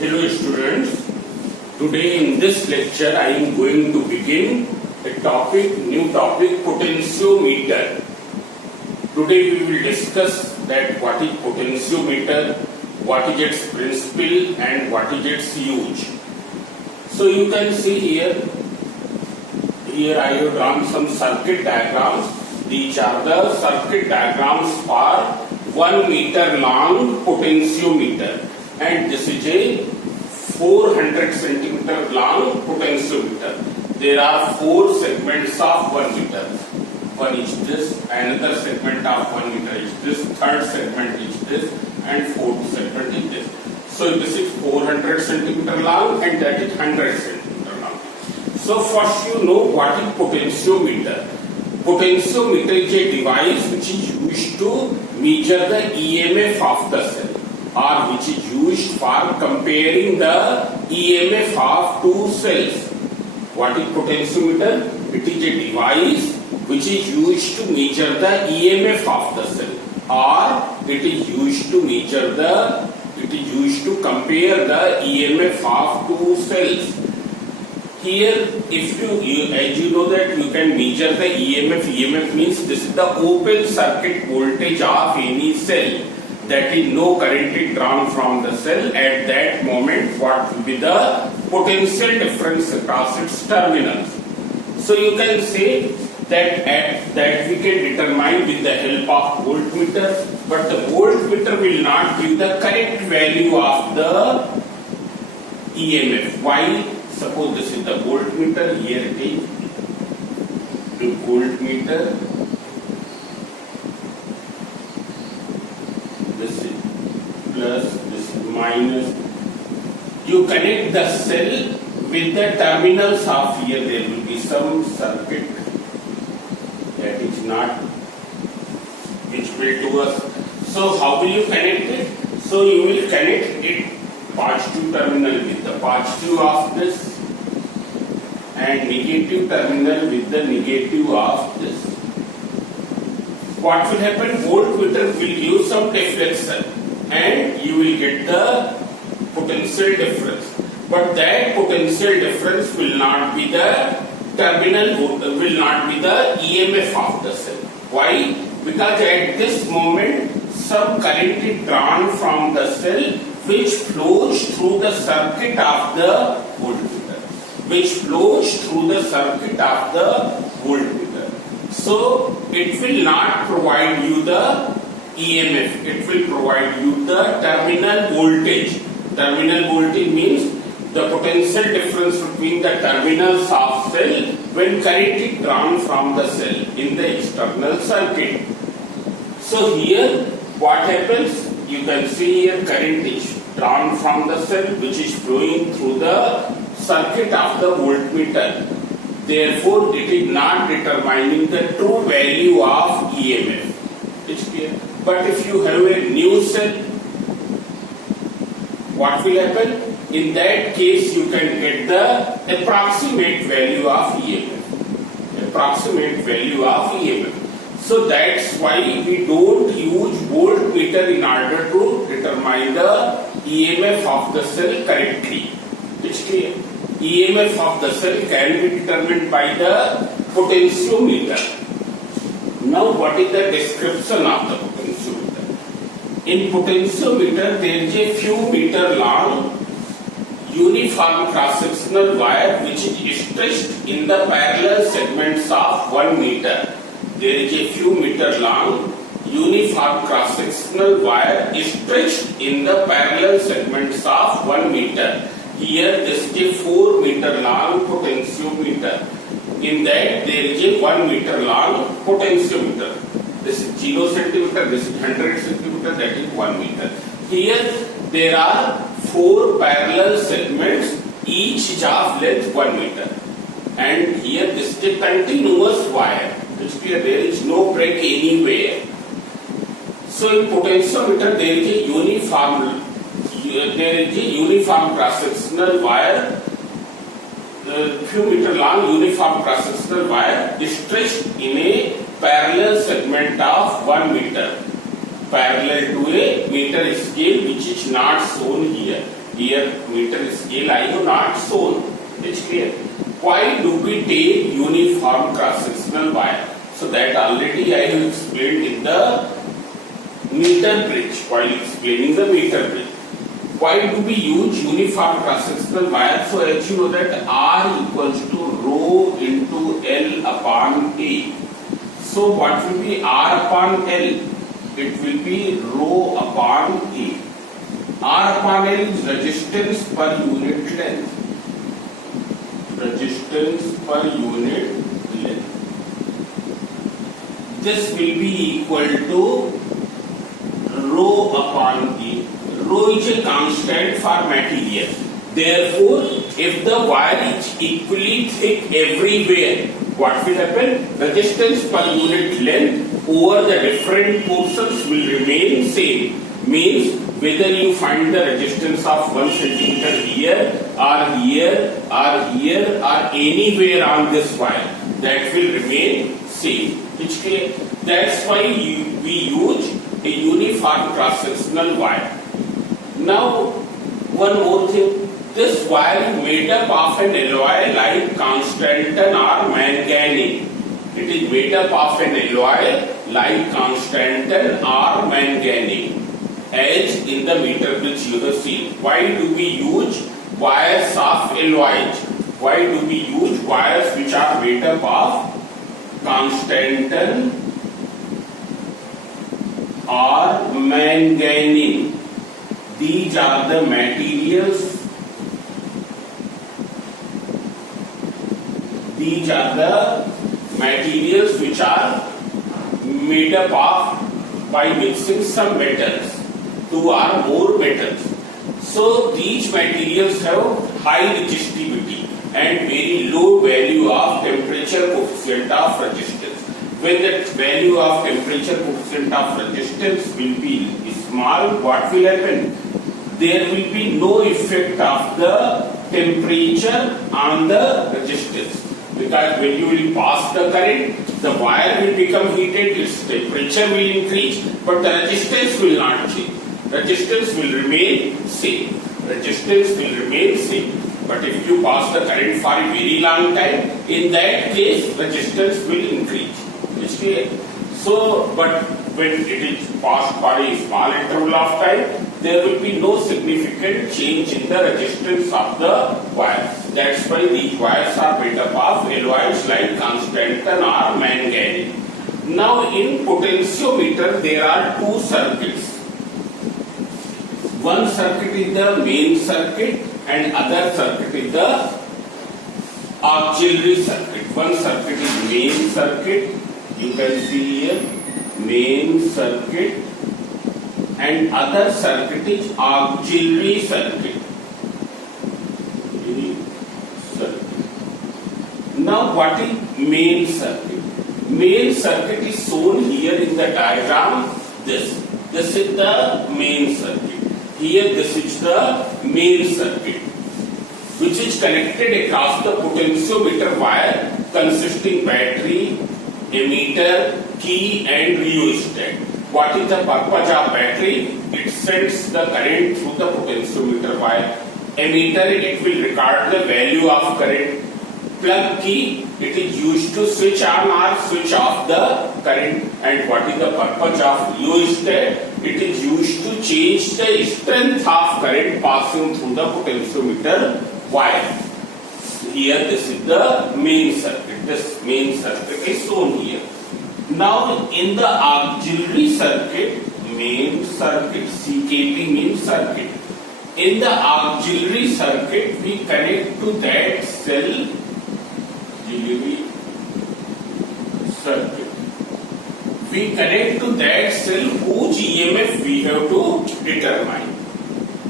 Hello students, today in this lecture I am going to begin a new topic, potentiometer. Today we will discuss that what is potentiometer, what is its principle and what is its use. So you can see here I have drawn some circuit diagrams. These are the circuit diagrams for 1 meter long potentiometer, and this is a 400 centimeter long potentiometer. There are 4 segments of 1 meter. One is this, another segment of 1 meter is this, third segment is this, and fourth segment is this. So this is 400 centimeter long and that is 100 centimeter long. So first you know what is potentiometer. Potentiometer is a device which is used to measure the EMF of the cell, or which is used for comparing the EMF of two cells. What is potentiometer? It is a device which is used to measure the EMF of the cell, or it is used to compare the EMF of two cells. Here, if you as you know that you can measure the EMF. EMF means this is the open circuit voltage of any cell. That is, no current is drawn from the cell. At that moment, what will be the potential difference across its terminals? So you can say that we can determine with the help of voltmeter, but the voltmeter will not give the correct value of the EMF. Why? Suppose this is the voltmeter, here it is the voltmeter, this is plus, this is minus. You connect the cell with the terminals of here, there will be some circuit that is not visible to us. So how will you connect it? So you will connect it positive terminal with the positive of this and negative terminal with the negative of this. What will happen? Voltmeter will give some deflection and you will get the potential difference. But that potential difference will not be the will not be the EMF of the cell. Why? Because at this moment some current is drawn from the cell which flows through the circuit of the voltmeter. So it will not provide you the EMF. It will provide you the terminal voltage. Terminal voltage means the potential difference between the terminals of cell when current is drawn from the cell in the external circuit. So here what happens? You can see here current is drawn from the cell which is flowing through the circuit of the voltmeter. Therefore, it is not determining the true value of EMF. It's clear. But if you have a new cell, what will happen? In that case, you can get the approximate value of EMF. So that's why we don't use voltmeter in order to determine the EMF of the cell correctly. It's clear. EMF of the cell can be determined by the potentiometer. Now, what is the description of the potentiometer? In potentiometer, there is a few meter long uniform cross-sectional wire which is stretched in the parallel segments of 1 meter. There is a few meter long uniform cross-sectional wire stretched in the parallel segments of 1 meter. Here this is a 4 meter long potentiometer. In that there is a 1 meter long potentiometer. This is 0 centimeter, this is 100 centimeter, that is 1 meter. Here there are 4 parallel segments, each of length 1 meter. And here this is a continuous wire. It's clear, there is no break anywhere. So in potentiometer there is a uniform cross-sectional wire, few meter long uniform cross-sectional wire stretched in a parallel segment of 1 meter, parallel to a meter scale which is not shown here. Here meter scale I have not shown. It's clear. Why do we take uniform cross-sectional wire? So that already I have explained in the meter bridge while explaining the meter bridge. Why do we use uniform cross-sectional wire? So as you know that R equals to rho into L upon A. So what will be R upon L? It will be rho upon A. R upon L is resistance per unit length. Resistance per unit length. This will be equal to rho upon A. Rho is a constant for material. Therefore, if the wire is equally thick everywhere, what will happen? Resistance per unit length over the different portions will remain same. Means whether you find the resistance of 1 centimeter here or here or here or anywhere on this wire, that will remain same. It's clear. That's why we use a uniform cross-sectional wire. Now, one more thing. This wire is made up of an alloy like Constantan or manganese. It is made up of an alloy like Constantan or manganese. As in the meter bridge you have seen. Why do we use wires of alloys? Why do we use wires which are made up of Constantan or manganese? These are the materials. These are the materials which are made up of by mixing some metals. Two or more metals. So these materials have high resistivity and very low value of temperature coefficient of resistance. When that value of temperature coefficient of resistance will be small, what will happen? There will be no effect of the temperature on the resistance. Because when you will pass the current, the wire will become heated, its temperature will increase, but the resistance will not change. Resistance will remain same. Resistance will remain same. But if you pass the current for a very long time, in that case, resistance will increase. It's clear. So, but when it is passed for a small interval of time, there will be no significant change in the resistance of the wire. That's why these wires are made up of alloys like Constantan or manganese. Now, in potentiometer, there are two circuits. One circuit is the main circuit and other circuit is the auxiliary circuit. One circuit is main circuit. You can see here main circuit and other circuit is auxiliary circuit. Now what is main circuit? Main circuit is shown here in the diagram. This is the main circuit. Here this is the main circuit, which is connected across the potentiometer wire consisting battery, emitter, key and rheostat. What is the purpose of battery? It sends the current through the potentiometer wire. Emitter, it will record the value of current. Plug key, it is used to switch on or switch off the current. And what is the purpose of rheostat? It is used to change the strength of current passing through the potentiometer wire. Here this is the main circuit. This main circuit is shown here. Now in the auxiliary circuit, main circuit, CKP means circuit. In the auxiliary circuit, we connect to that cell auxiliary circuit. We connect to that cell whose EMF we have to determine.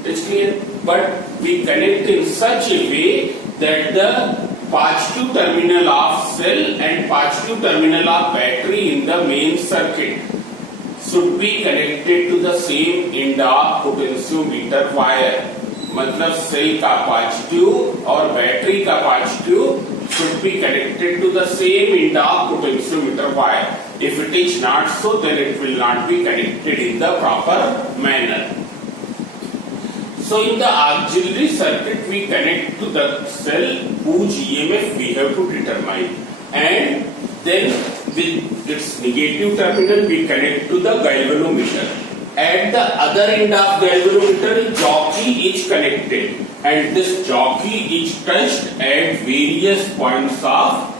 It's clear? But we connect in such a way that the positive terminal of cell and positive terminal of battery in the main circuit should be connected to the same end of potentiometer wire. मतलब cell का positive और battery का positive should be connected to the same end of potentiometer wire. If it is not so, then it will not be connected in the proper manner. So in the auxiliary circuit, we connect to the cell whose EMF we have to determine, and then with its negative terminal we connect to the galvanometer. At the other end of galvanometer, a jockey is connected, and this jockey is touched at various points of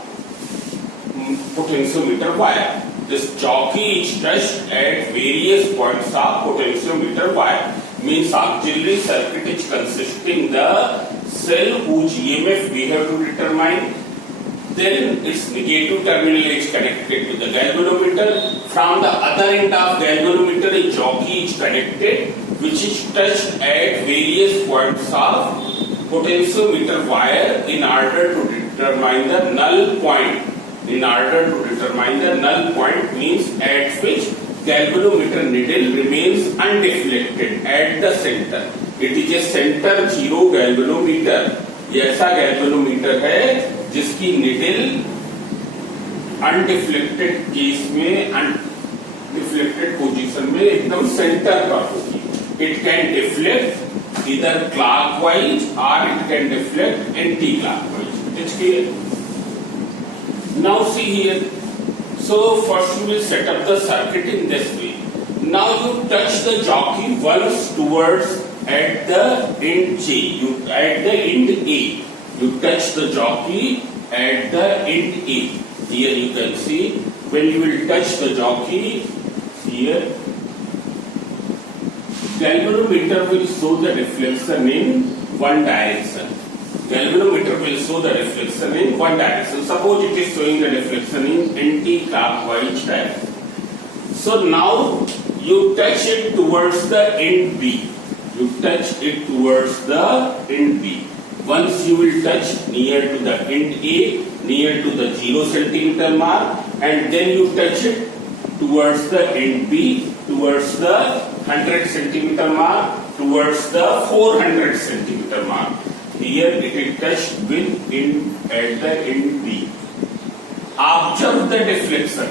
potentiometer wire. This jockey is touched at various points of potentiometer wire. Means auxiliary circuit is consisting the cell whose EMF we have to determine. Then its negative terminal is connected to the galvanometer. From the other end of galvanometer, a jockey is connected, which is touched at various points of potentiometer wire in order to determine the null point. In order to determine the null point means at which galvanometer needle remains undeflected at the center. It is a center zero galvanometer. ये ऐसा galvanometer है जिसकी needle undeflected case में undeflected position में एकदम centre पर होगी. It can deflect either clockwise or it can deflect anti-clockwise. It's clear? Now see here. So first you will set up the circuit in this way. Now you touch the jockey once towards at the end J. At the end A. You touch the jockey at the end A. Here you can see when you will touch the jockey here, galvanometer will show the reflection in one direction. Galvanometer will show the reflection in one direction. Suppose it is showing the reflection in anti-clockwise direction. So now you touch it towards the end B. You touch it towards the end B. Once you will touch near to the end A, near to the 0 centimeter mark, and then you touch it towards the end B, towards the 100 centimeter mark, towards the 400 centimeter mark. Here it is touched with at the end B. Observe the deflection.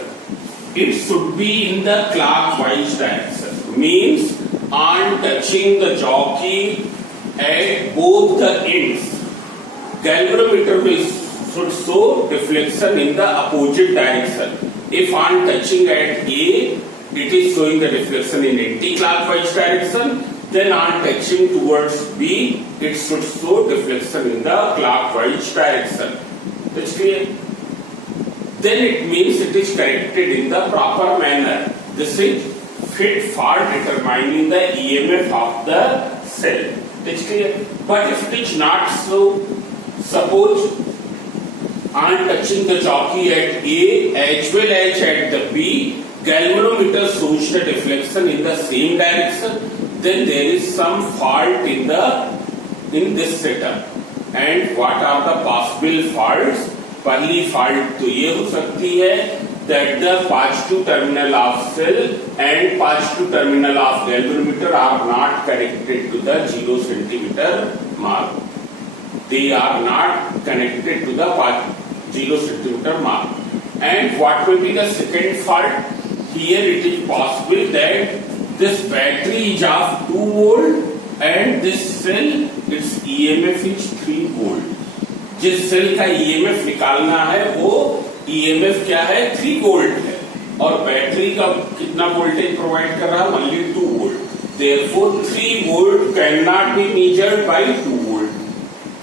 It should be in the clockwise direction. Means on touching the jockey at both the ends, galvanometer should show deflection in the opposite direction. If on touching at A, it is showing the deflection in anti-clockwise direction, then on touching towards B, it should show deflection in the clockwise direction. That's clear? Then it means it is corrected in the proper manner. This is fit for determining the EMF of the cell. That's clear? But if it is not so, suppose on touching the jockey at A as well as at the B, galvanometer shows the deflection in the same direction, then there is some fault in this setup. And what are the possible faults? पहली fault तो ये हो सकती है that the positive terminal of cell and positive terminal of galvanometer are not connected to the 0 centimeter mark. They are not connected to the 0 centimeter mark. And what will be the second fault? Here it is possible that this battery is of 2 volt and this cell, its EMF is 3 volt. जिस cell का EMF निकालना है वो EMF क्या है 3 volt है और battery का कितना वोल्टेज प्रोवाइड कर रहा है only 2 volt. Therefore 3 volt can not be measured by 2 volt.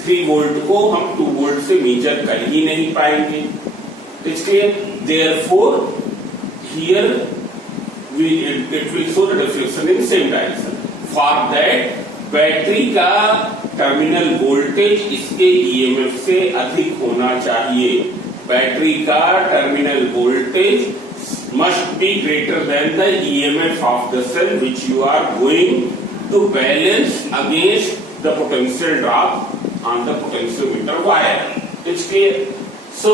3 volt को हम 2 वोल्ट से मेजर कर ही नहीं पाएंगे. इसलिए therefore here it will show the deflection in same direction. For that battery का टर्मिनल वोल्टेज इसके EMF से अधिक होना चाहिए. बैटरी का terminal voltage must be greater than the EMF of the cell which you are going to balance against the potential drop on the potentiometer wire. It's clear? So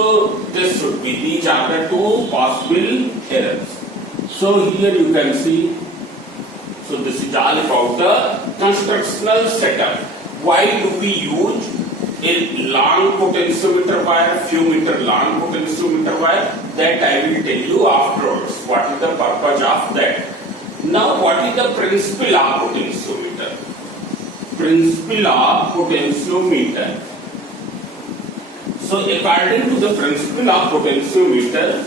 this should be, these are the two possible errors. So here you can see. So this is all about the constructional setup. Why do we use a long potentiometer wire, few meter long potentiometer wire? That I will tell you afterwards. What is the purpose of that? Now, what is the principle of potentiometer? principle of potentiometer. So according to the principle of potentiometer,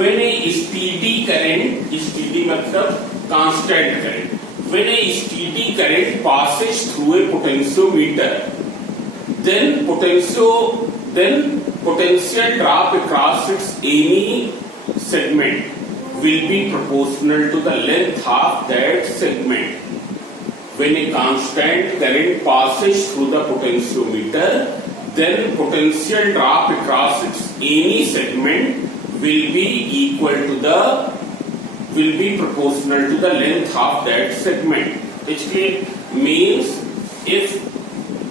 when a steady current, steady matlab constant current, when a steady current passes through a potentiometer, then potential drop across its any segment will be proportional to the length of that segment. When a constant current passes through the potentiometer, then potential drop across its any segment will be proportional to the length of that segment. Which means if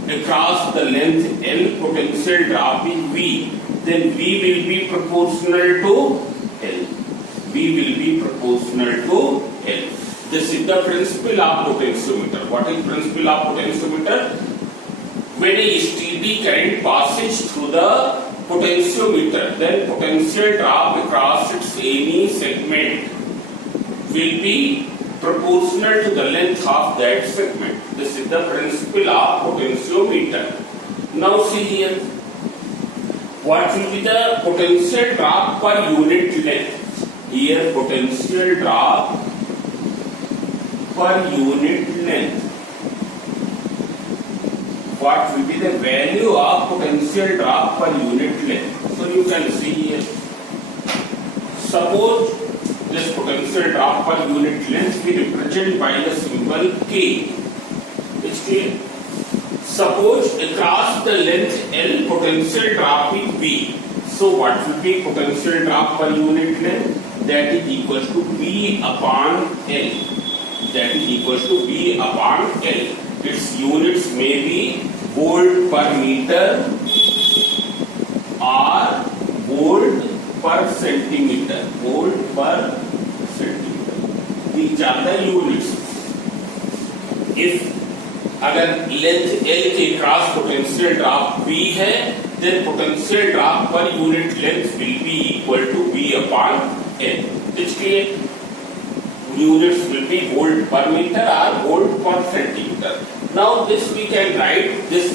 across the length L potential drop is V, then V will be proportional to L. V will be proportional to L. This is the principle of potentiometer. What is principle of potentiometer? When a steady current passes through the potentiometer, then potential drop across its any segment will be proportional to the length of that segment. This is the principle of potentiometer. Now see here, what will be the potential drop per unit length? Here potential drop per unit length. What will be the value of potential drop per unit length? So you can see here. Suppose this potential drop per unit length we represent by the symbol K. Which K? Suppose across the length L potential drop is V. So what will be potential drop per unit length? That is equals to V upon L. That is equals to V upon L. Its units may be volt per meter or volt per centimeter. Volt per centimeter. These are the units. If अगर length L के cross potential drop V है, then potential drop per unit length will be equal to V upon L. इसलिए units will be volt per meter or volt per centimeter. Now this we can write this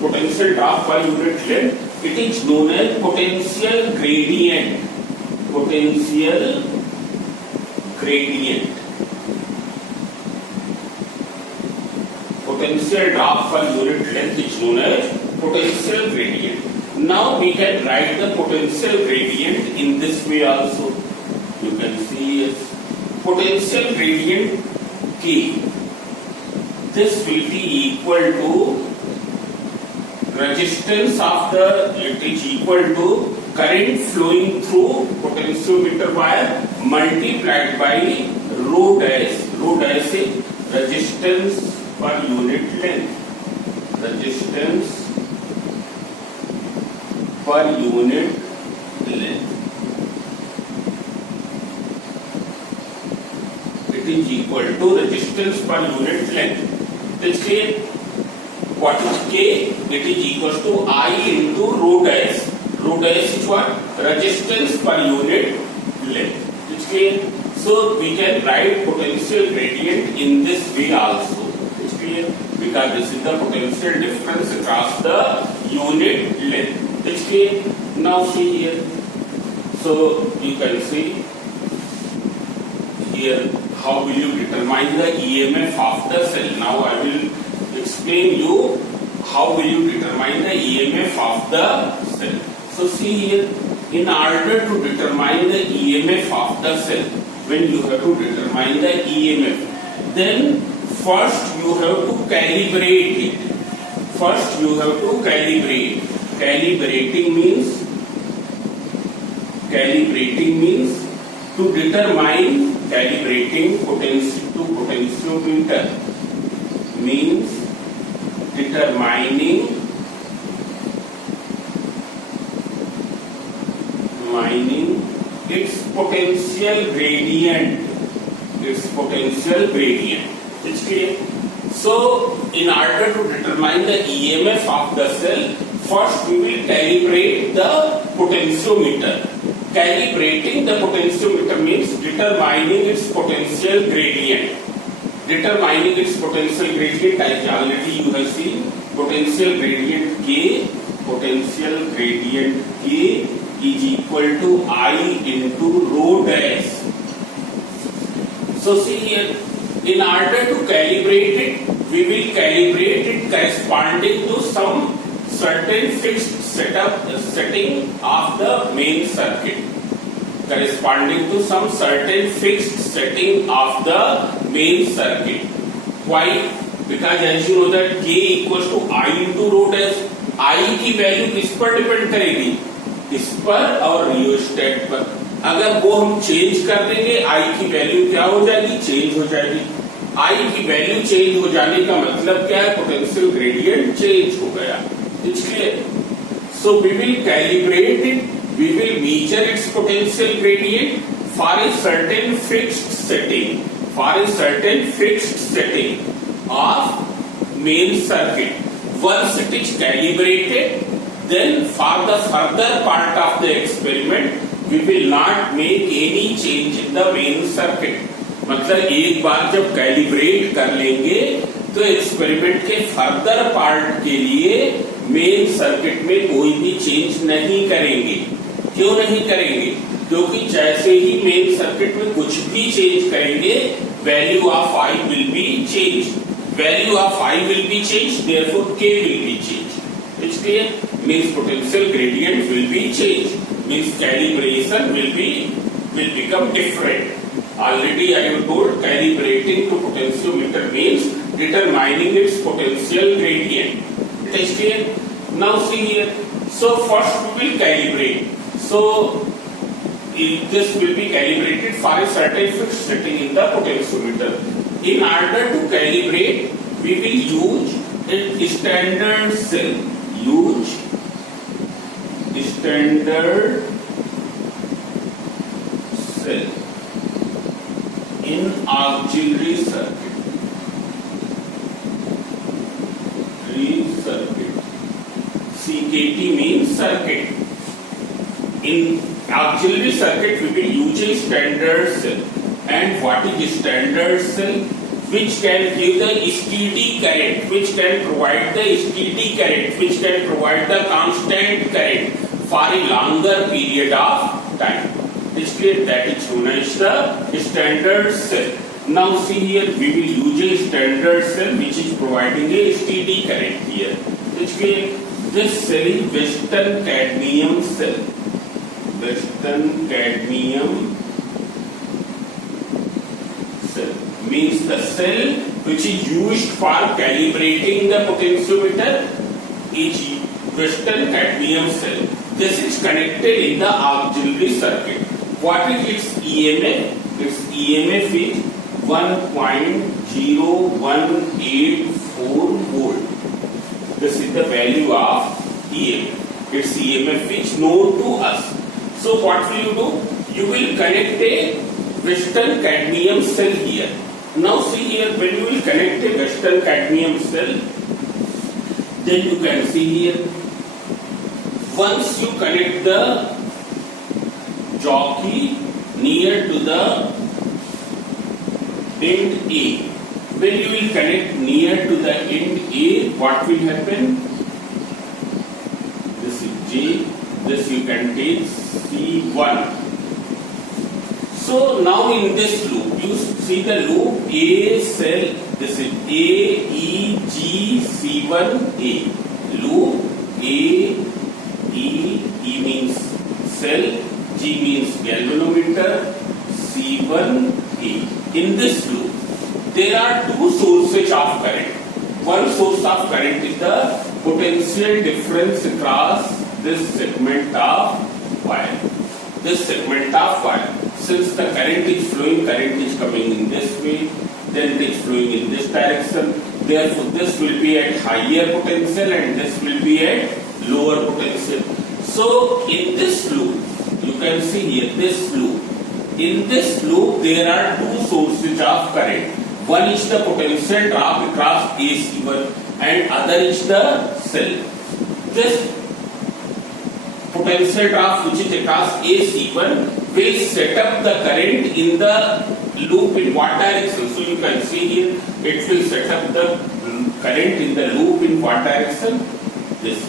potential drop per unit length. It is known as potential gradient. Potential gradient. Potential drop per unit length is known as potential gradient. Now we can write the potential gradient in this way also. You can see as potential gradient K. This will be equal to resistance of the, it is equal to current flowing through potentiometer wire multiplied by rho dash. Rho dash is resistance per unit length. Resistance per unit length. It is equal to resistance per unit length. This case, what is K? It is equal to I into rho dash. Rho dash is what? Resistance per unit length. This case, so we can write potential gradient in this way also. It's clear? Because this is the potential difference across the unit length. It's clear? Now see here. So you can see here how will you determine the EMF of the cell. Now I will explain you how will you determine the EMF of the cell. So see here, in order to determine the EMF of the cell, when you have to determine the EMF, then first you have to calibrate it. First you have to calibrate. Calibrating means to determine, calibrating potentiometer means determining its potential gradient. It's clear? So in order to determine the EMF of the cell, first we will calibrate the potentiometer. calibrating the potentiometer means determining its potential gradient. Determining its potential gradient, I already you have seen potential gradient K is equal to I into rho dash. So see here, in order to calibrate it, we will calibrate it corresponding to some certain fixed setting of the main circuit. Corresponding to some certain fixed setting of the main circuit. Why? Because as you know that K equals to I into rho dash. I की value किस पर depend करेगी? इस पर और rheostat पर. अगर वो हम चेंज कर देंगे, I की वैल्यू क्या हो जाएगी? चेंज हो जाएगी. I की वैल्यू चेंज हो जाने का मतलब क्या है? पोटेंशियल ग्रेडियंट चेंज हो गया. इसलिए so we will calibrate it. We will measure its potential gradient for a certain fixed setting. For a certain fixed setting of main circuit. Once it is calibrated, then for the further part of the experiment, we will not make any change in the main circuit. मतलब एक बार जब calibrate कर लेंगे तो experiment के further part के लिए main circuit में कोई भी चेंज नहीं करेंगे. क्यों नहीं करेंगे? क्योंकि जैसे ही मेन सर्किट में कुछ भी चेंज करेंगे, value of I will be change. Value of I will be changed, therefore K will be changed. It's clear? Means potential gradient will be changed. Means calibration will become different. Already I have told calibrating to potentiometer means determining its potential gradient. It is clear? Now see here. So first we will calibrate. So this will be calibrated for a certain fixed setting in the potentiometer. In order to calibrate, we will use a standard cell. Use standard cell in auxiliary circuit. CKT means circuit. In auxiliary circuit, we will use a standard cell. And what is standard cell? Which can give the steady current, which can provide the steady current, which can provide the constant current for a longer period of time. It's clear that is known as the standard cell. Now see here, we will use a standard cell which is providing a steady current here. It's clear. This cell is Western cadmium cell. Western cadmium cell means the cell which is used for calibrating the potentiometer is Western cadmium cell. This is connected in the auxiliary circuit. What is its EMF? Its EMF is 1.0184 volt. This is the value of EMF. Its EMF is known to us. So what will you do? You will connect a Western cadmium cell here. Now see here, when you will connect a Western cadmium cell, then you can see here, once you connect the jockey near to the end A, when you will connect near to the end A, what will happen? This is J, this you can take C1. So now in this loop, you see the loop A cell, this is A, E, G, C1, A. Loop A, E means cell, G means galvanometer, C1, A. In this loop, there are two sources of current. One source of current is the potential difference across this segment of wire. This segment of wire. Since the current is flowing, current is coming in this way, then it is flowing in this direction. Therefore, this will be at higher potential and this will be at lower potential. So, in this loop, you can see here this loop. In this loop, there are two sources of current. One is the potential drop across AC1 and other is the cell. This potential draft which is across AC1 will set up the current in the loop in what direction? So you can see here it will set up the current in the loop in what direction? This.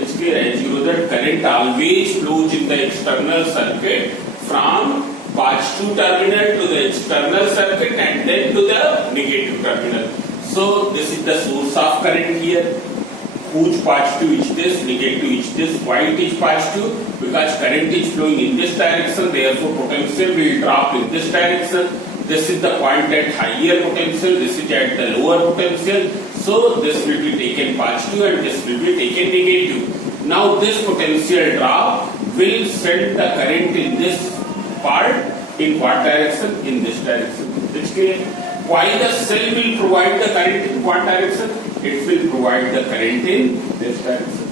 It's clear, as you know that current always flows in the external circuit from positive terminal to the external circuit and then to the negative terminal. So this is the source of current here. Whose positive is this, negative is this, why it is positive? Because current is flowing in this direction, therefore potential will drop in this direction. This is the point at higher potential, this is at the lower potential. So this will be taken positive and this will be taken negative. Now this potential drop will send the current in this part in what direction? In this direction. It's clear. Why the cell will provide the current in what direction? It will provide the current in this direction.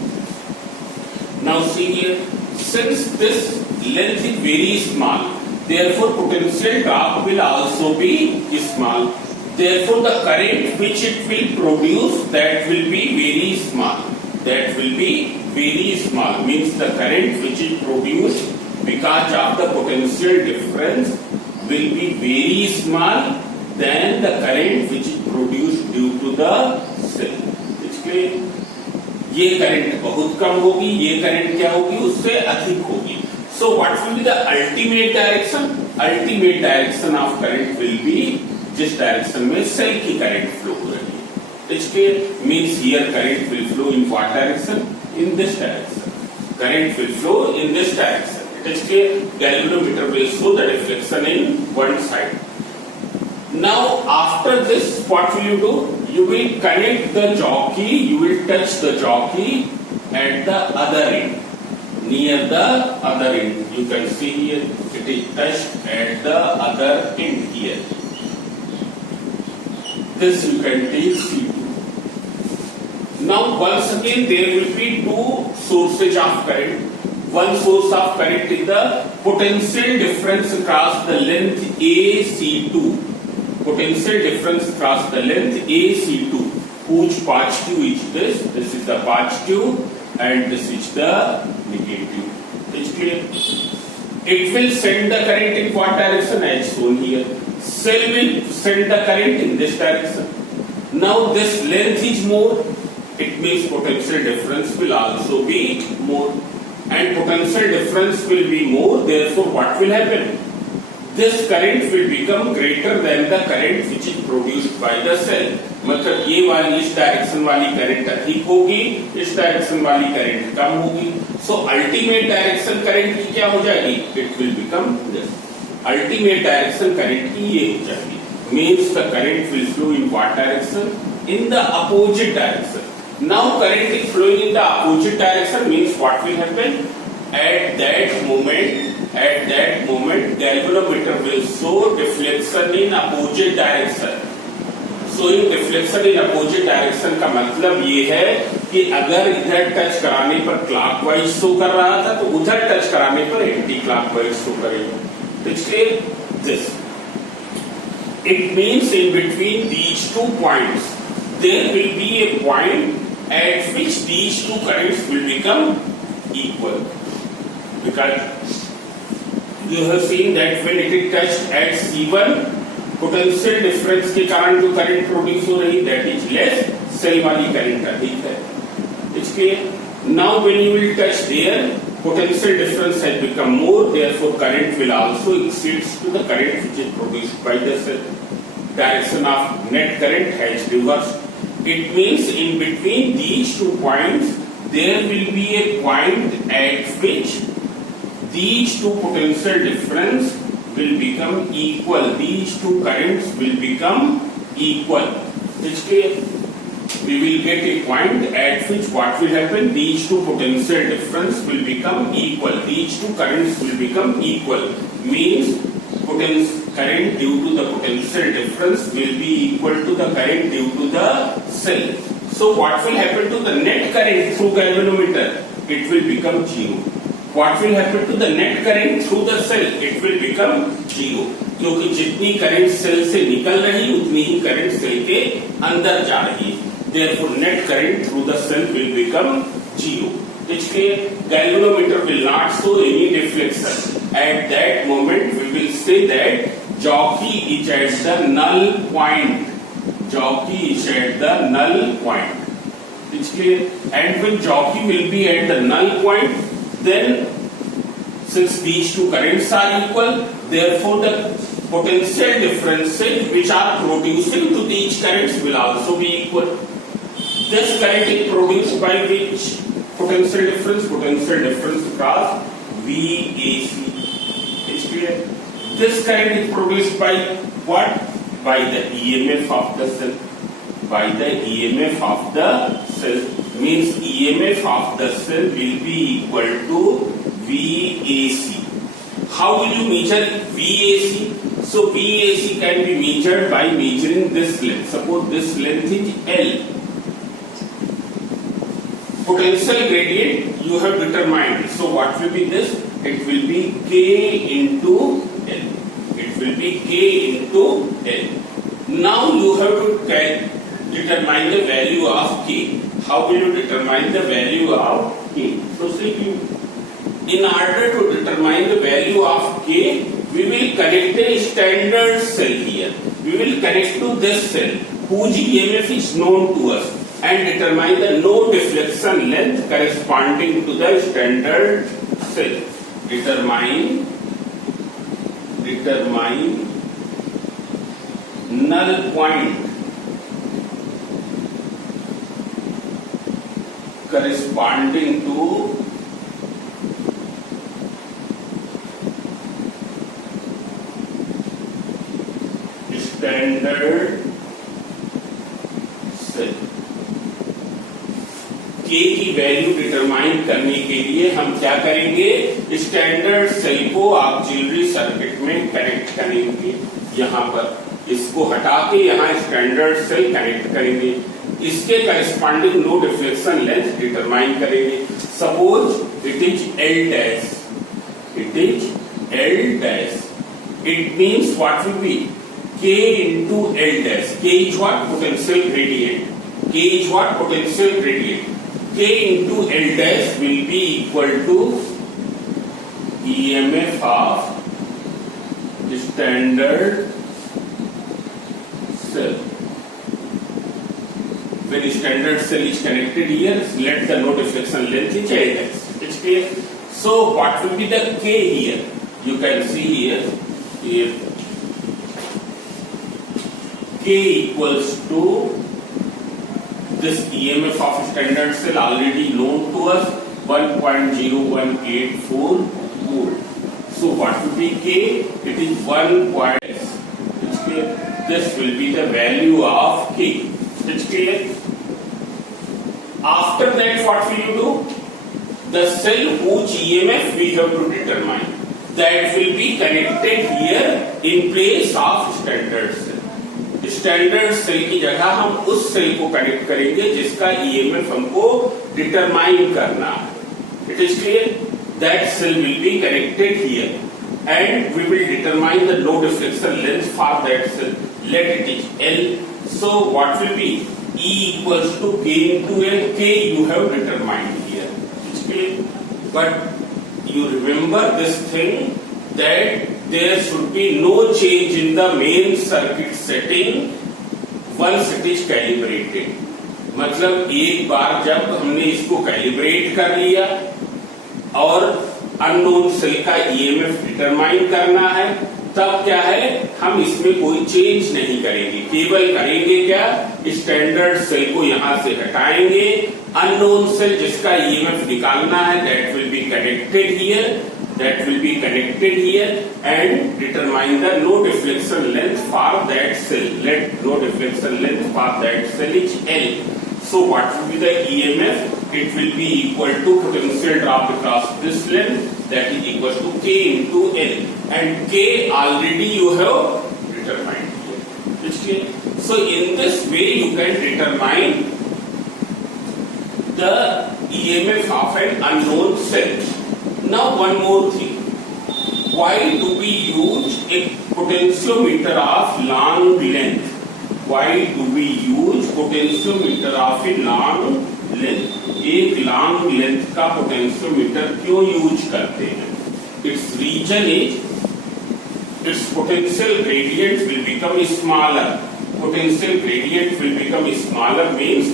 Now see here, since this length is very small, therefore potential drop will also be small. Therefore the current which it will produce, that will be very small. That will be very small. Means the current which is produced because of the potential difference will be very small than the current which is produced due to the cell. It's clear? ये current बहुत कम होगी, ये current क्या होगी, उससे अधिक होगी. So what will be the ultimate direction? Ultimate direction of current will be जिस डायरेक्शन में सेल की करंट फ्लो हो रही है. It's clear? Means here current will flow in what direction? In this direction. Current will flow in this direction. It is clear? Galvanometer will show the deflection in one side. Now after this, what will you do? You will connect the jockey, you will touch the jockey at the other end, near the other end. You can see here, it is touched at the other end here. This you can take C2. Now once again there will be two sources of current. One source of current is the potential difference across the length AC2. Potential difference across the length AC2, whose positive is this is the positive and this is the negative. It's clear? It will send the current in what direction as shown here. Cell will send the current in this direction. Now this length is more, it means potential difference will also be more. And potential difference will be more, therefore what will happen? This current will become greater than the current which is produced by the cell. मतलब ये वाली इस direction वाली current अधिक होगी, इस direction वाली current कम होगी. So ultimate direction current की क्या हो जाएगी? It will become this. Ultimate direction current की ये हो जाएगी. Means the current will flow in what direction? In the opposite direction. Now current is flowing in the opposite direction, means what will happen? At that moment, galvanometer will show deflection in opposite direction. Showing deflection in opposite direction का मतलब ये है कि अगर इधर touch कराने पर clockwise show कर रहा था, तो उधर टच कराने पर एंटी क्लॉकवाइज शो करेगा. It's clear? This. It means in between these 2 points, there will be a point at which these two currents will become equal. Because you have seen that when it is touched at C1, potential difference के कारण जो current produce हो रही, that is less, cell वाली current अधिक है. It's clear? Now when you will touch there, potential difference has become more, therefore current will also exceed to the current which is produced by the cell. Direction of net current has reversed. It means in between these 2 points, there will be a point at which these two potential difference will become equal. These two currents will become equal. It's clear? We will get a point at which what will happen? These two potential difference will become equal. These two currents will become equal. Means current due to the potential difference will be equal to the current due to the cell. So what will happen to the net current through galvanometer? It will become 0. What will happen to the net current through the cell? It will become 0. क्योंकि जितनी current cell से निकल रही, उतनी ही current cell के अंदर जा रही है. Therefore net current through the cell will become 0. It's clear? Galvanometer will not show any deflection. At that moment, we will say that jockey is at the null point. Jockey is at the null point. It's clear? And when jockey will be at the null point, then since these two currents are equal, therefore the potential differences which are producing to these currents will also be equal. This current is produced by which potential difference? Potential difference across VAC. It's clear? This current is produced by what? By the EMF of the cell. By the EMF of the cell. Means EMF of the cell will be equal to VAC. How will you measure VAC? So VAC can be measured by measuring this length. Suppose this length is L. Potential gradient you have determined. So what will be this? It will be K into L. It will be K into L. Now you have to determine the value of K. How will you determine the value of K? So simply, in order to determine the value of K, we will connect a standard cell here. We will connect to this cell whose EMF is known to us and determine the no deflection length corresponding to the standard cell. Determine null point corresponding to standard cell. K की value determine करने के लिए हम क्या करेंगे? Standard cell को auxiliary circuit में connect करेंगे. यहाँ पर इसको हटा के यहाँ स्टैंडर्ड सेल कनेक्ट करेंगे. इसके corresponding no deflection length determine करेंगे. Suppose it is L dash. It is L dash. It means what will be? K into L dash. K is what? Potential gradient. K is what? Potential gradient. K into L dash will be equal to EMF of standard cell. When standard cell is connected here, let the no deflection length is L dash. It's clear? So what will be the K here? You can see here K equals to this EMF of standard cell already known to us, 1.0184 volt. So what will be K? It is 1. It's clear? This will be the value of K. It's clear? After that, what will you do? The cell whose EMF we have to determine, that will be connected here in place of standard cell. Standard cell की जगह हम उस cell को connect करेंगे जिसका EMF हमको determine करना है. It is clear? That cell will be connected here and we will determine the no deflection length for that cell. Let it is L. So what will be? E equals to K into L. K you have determined here. It's clear? But you remember this thing that there should be no change in the main circuit setting once it is calibrated. मतलब एक बार जब हमने इसको calibrate कर लिया और unknown cell का EMF determine करना है, तब क्या है, हम इसमें कोई चेंज नहीं करेंगे. केवल करेंगे क्या? स्टैंडर्ड सेल को यहां से हटाएंगे. अननोन सेल जिसका ईएमएफ निकालना है, that will be connected here. That will be connected here and determine the no deflection length for that cell. Let no deflection length for that cell is L. So what will be the EMF? It will be equal to potential drop across this length, that is equal to K into L. And K already you have determined here. It's clear? So in this way you can determine the EMF of an unknown cell. Now one more thing. Why do we use a potentiometer of long length? Why do we use potentiometer of a long length, एक long length का potentiometer क्यों use करते हैं? Its reason is its potential gradient will become smaller. Potential gradient will become smaller means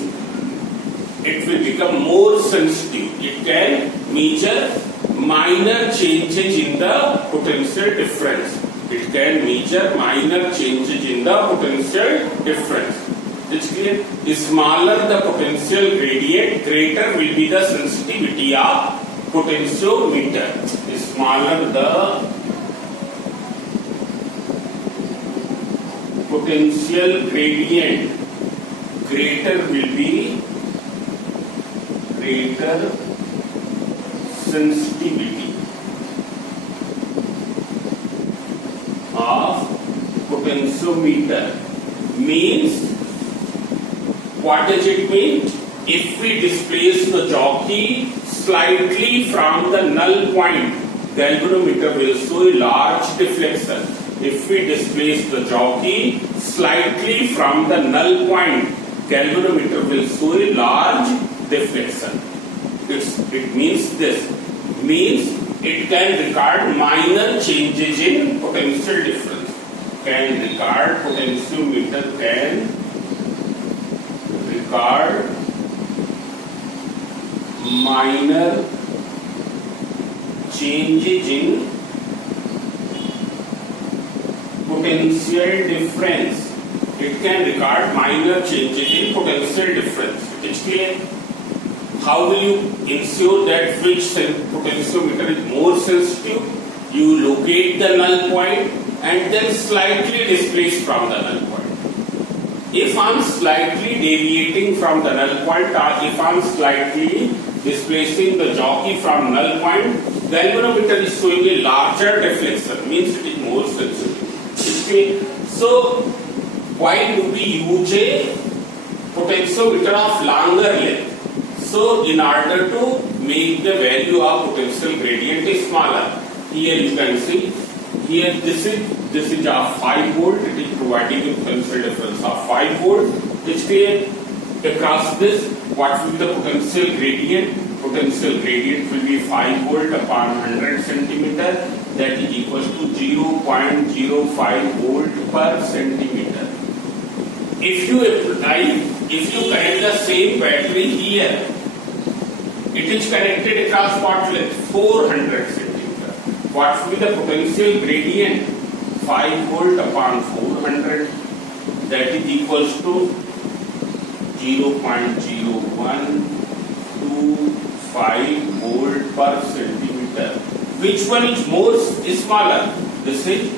it will become more sensitive. It can measure minor changes in the potential difference. It can measure minor changes in the potential difference. It's clear? Smaller the potential gradient, greater will be the sensitivity of potentiometer. Smaller the potential gradient, greater will be greater sensitivity of potentiometer. Means, what does it mean? If we displace the jockey slightly from the null point, galvanometer will show a large deflection. If we displace the jockey slightly from the null point, galvanometer will show a large deflection. It means this. Means it can record minor changes in potential difference. Can record, potentiometer can record minor changes in potential difference. It can record minor changes in potential difference. It's clear? How will you ensure that which potentiometer is more sensitive? You locate the null point and then slightly displace from the null point. If I'm slightly deviating from the null point, or if I'm slightly displacing the jockey from null point, galvanometer is showing a larger deflection, means it is more sensitive. So, why do we use a potentiometer of longer length? So, in order to make the value of potential gradient smaller, here you can see, here this is of 5 volt, it is providing a potential difference of 5 volt. Which clear? Across this, what will be the potential gradient? Potential gradient will be 5 volt upon 100 centimeter, that is equals to 0.05 volt per centimeter. If you connect the same battery here, it is connected across what length? 400 centimeter. What will be the potential gradient? 5 volt upon 400, that is equals to 0.0125 volt per centimeter. Which one is more smaller? This is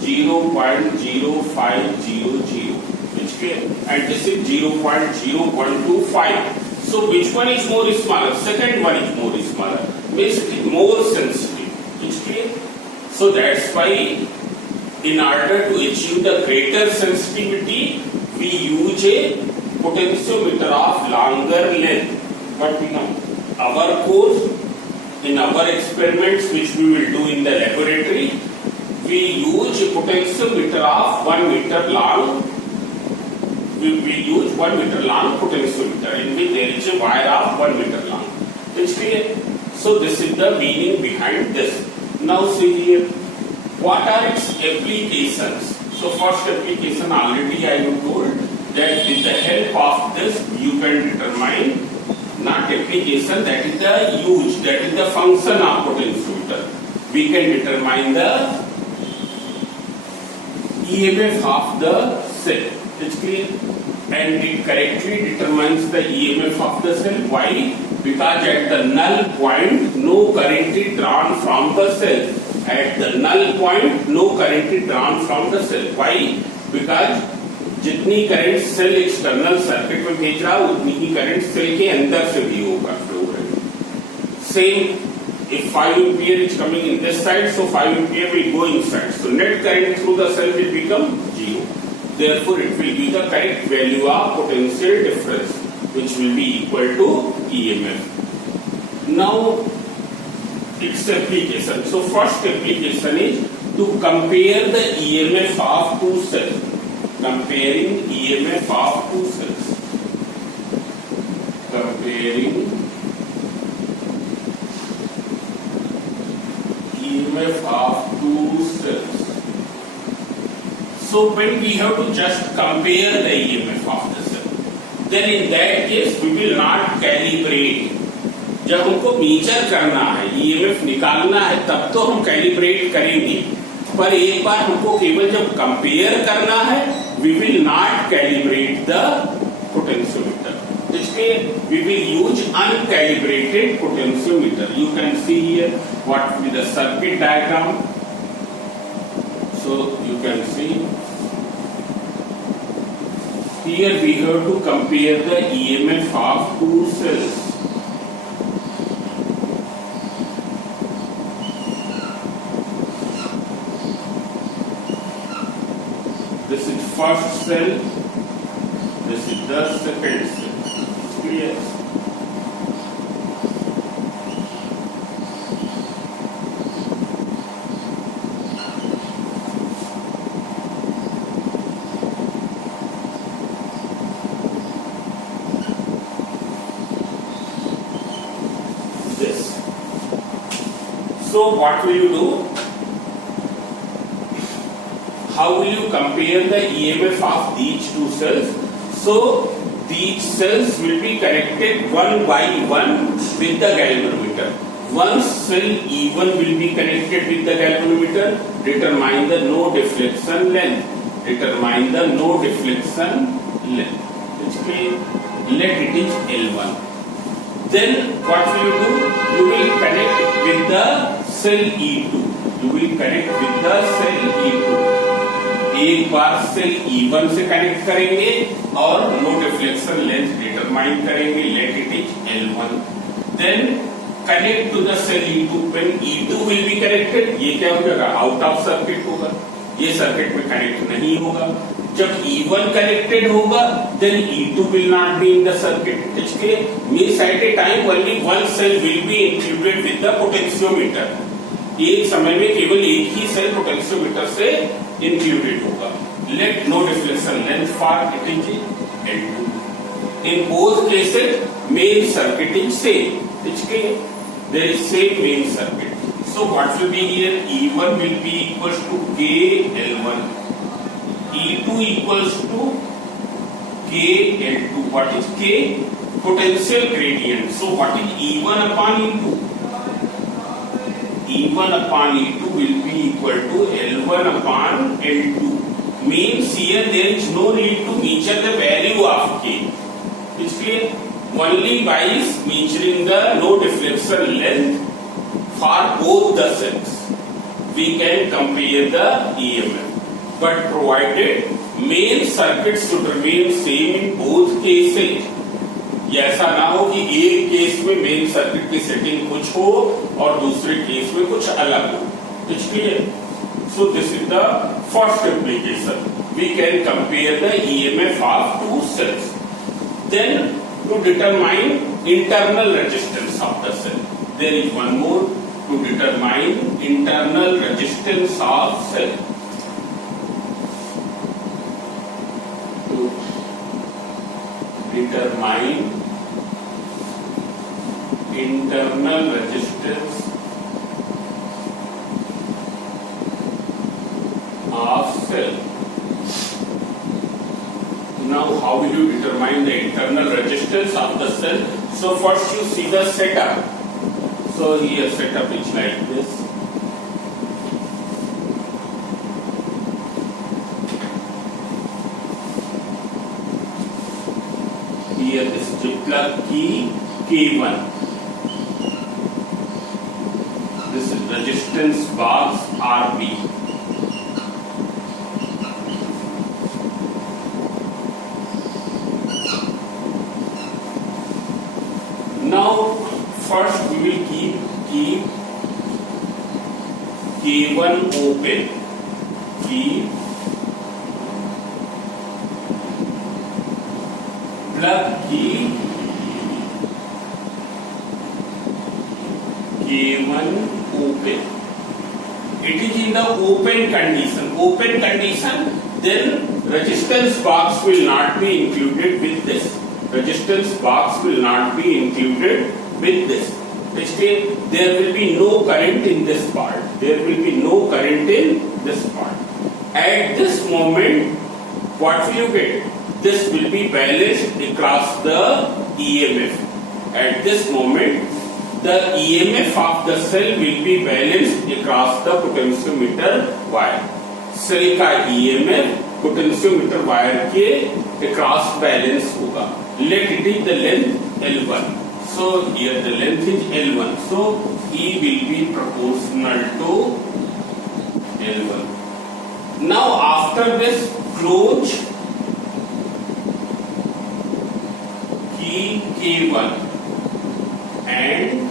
0.0500. Which clear? And this is 0.0125. So which one is more smaller? Second one is more smaller. Means it is more sensitive. Which clear? So that's why, in order to achieve the greater sensitivity, we use a potentiometer of longer length. But in our course, in our experiments which we will do in the laboratory, we use a potentiometer of 1 meter long. We use 1 meter long potentiometer in which there is a wire of 1 meter long. It's clear? So this is the meaning behind this. Now see here, what are its applications? So first application already I have told that with the help of this you can determine, not application, that is the use, that is the function of potentiometer. We can determine the EMF of the cell. It's clear? And it correctly determines the EMF of the cell. Why? Because at the null point no current is drawn from the cell. At the null point no current is drawn from the cell. Why? Because जितनी current cell external circuit में भेज रहा उतनी ही current cell के अंदर से भी होगा फ्लो रहेगा. Same, if 5 ampere is coming in this side, so 5 ampere will go inside. So net current through the cell will become 0. Therefore, it will be the correct value of potential difference, which will be equal to EMF. Now, its application. So, first application is to compare the EMF of two cells. Comparing EMF of two cells. comparing EMF of two cells. So when we have to just compare the EMF of the cell, then in that case we will not calibrate. जब हमको major करना है, EMF निकालना है, तब तो हम calibrate करेंगे, पर एक बार हमको केवल जब कंपेयर करना है, we will not calibrate the potentiometer. इसलिए we will use uncalibrated potentiometer. You can see here what will be the circuit diagram. So you can see here we have to compare the EMF of two cells. This is first cell, this is the second cell. Clear? This. So what will you do? How will you compare the EMF of these two cells? So these cells will be connected one by one with the galvanometer. One cell E1 will be connected with the galvanometer. Determine the no deflection length. Determine the no deflection length. Okay. Let it is L1. Then what will you do? You will connect with the cell E2. You will connect with the cell E2. एक बार cell E1 से connect करेंगे और no deflection length determine करेंगे. Let it is L1. Then connect to the cell E2. When E2 will be connected, ये क्या हो जाएगा? Out of circuit होगा, ये सर्किट में कनेक्ट नहीं होगा. जब E1 कनेक्टेड होगा, then E2 will not be in the circuit. इसलिए means at a time only one cell will be included with the potentiometer. एक समय में केवल एक ही सेल पोटेंशियोमीटर से included होगा. Let no deflection length for it is L2. In both cases, main circuit is same. It's clear. There is same main circuit. So what will be here? E1 will be equals to K L1. E2 equals to K L2. What is K? Potential gradient. So what is E1 upon E2? E1 upon E2 will be equal to L1 upon L2. Means here there is no need to measure the value of K. It's clear? Only by measuring the no deflection length for both the cells, we can compare the EMF. But provided main circuit should remain same in both cases. ये ऐसा ना हो कि एक case में main circuit की setting कुछ हो और दूसरे केस में कुछ अलग हो. It's clear? So this is the first application. We can compare the EMF of two cells. Then to determine internal resistance of the cell, there is one more. To determine internal resistance of cell. Determine internal resistance of cell. Now how will you determine the internal resistance of the cell? So first you see the setup. So here setup is like this. Here this is plug key K1. This is resistance box RB. Now first we will keep K1 open. Keep plug key K1 open. It is in the open condition. Open condition, then resistance box will not be included with this. resistance box will not be included with this. There will be no current in this part. There will be no current in this part. At this moment, what will you get? This will be balanced across the EMF. At this moment, the EMF of the cell will be balanced across the potentiometer wire. Cell का EMF potentiometer wire के across balance होगा. Let it is the length L1. So here the length is L1. So E will be proportional to L1. Now after this, close key K1 and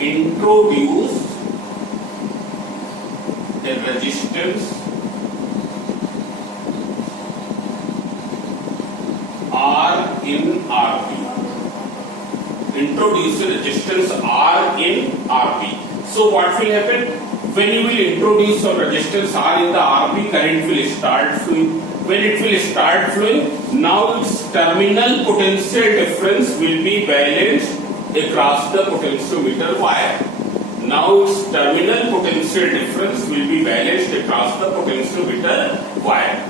introduce a resistance R in RB. Introduce a resistance R in RB. So what will happen? When you will introduce a resistance R in the RB, current will start flowing. When it will start flowing, now its terminal potential difference will be balanced across the potentiometer wire. Now its terminal potential difference will be balanced across the potentiometer wire.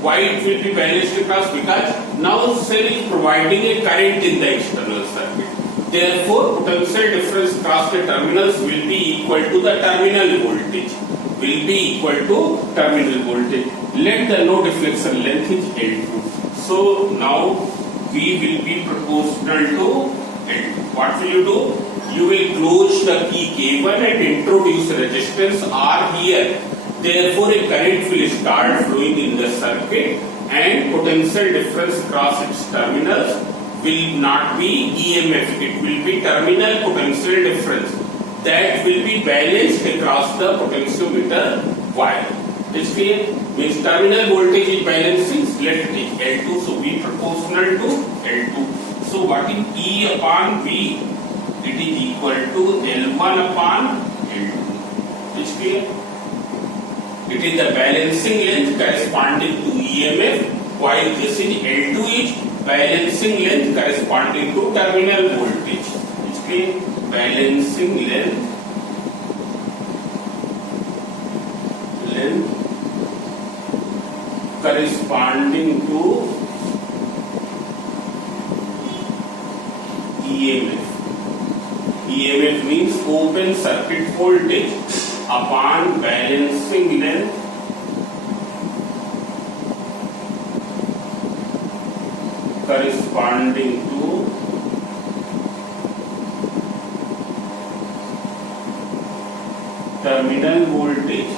Why it will be balanced across? Because now cell is providing a current in the external circuit. Therefore, potential difference across the terminals will be equal to the terminal voltage. Will be equal to terminal voltage. Let the no deflection length is L2. So now V will be proportional to L2. What will you do? You will close the key K1 and introduce resistance R here. Therefore, a current will start flowing in the circuit and potential difference across its terminals will not be EMF. It will be terminal potential difference that will be balanced across the potentiometer wire. It's clear? Means terminal voltage is balancing, let it is L2, so V proportional to L2. So what is E upon V? It is equal to L1 upon L2. It's clear? It is the balancing length corresponding to EMF, while this is L2 is balancing length corresponding to terminal voltage. It's clear? Balancing length corresponding to EMF. EMF means open circuit voltage upon balancing length corresponding to terminal voltage.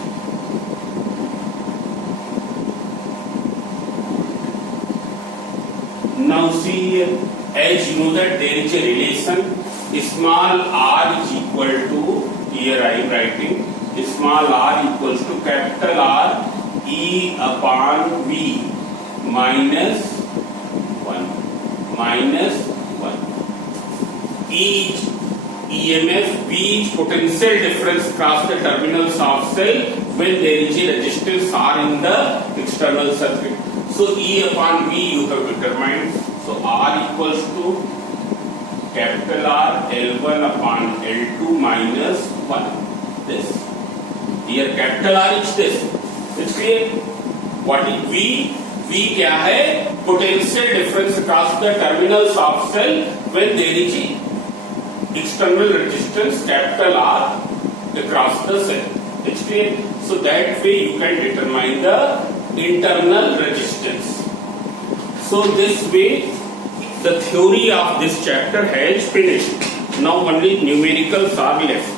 Now see here, as you know that there is a relation, small r is equal to, here I am writing, small r equals to capital R E upon V minus 1. Each EMF, V is potential difference across the terminals of cell when there is a resistance R in the external circuit. So E upon V you have determined. So R equals to capital R L1 upon L2 minus 1. This. Here capital R is this. It's clear? What is V? V क्या है? Potential difference across the terminals of cell when there is external resistance capital R across the cell. It's clear? So that way you can determine the internal resistance. So this way the theory of this chapter has finished. Now only numericals are left.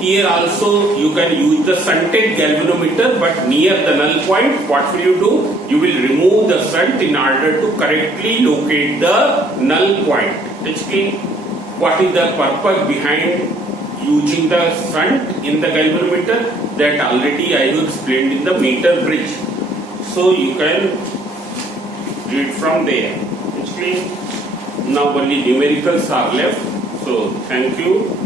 Here also you can use the shunted galvanometer, but near the null point, what will you do? You will remove the shunt in order to correctly locate the null point. Basically, what is the purpose behind using the shunt in the galvanometer? That already I have explained in the meter bridge. So you can read from there. Basically, now only numericals are left. So thank you.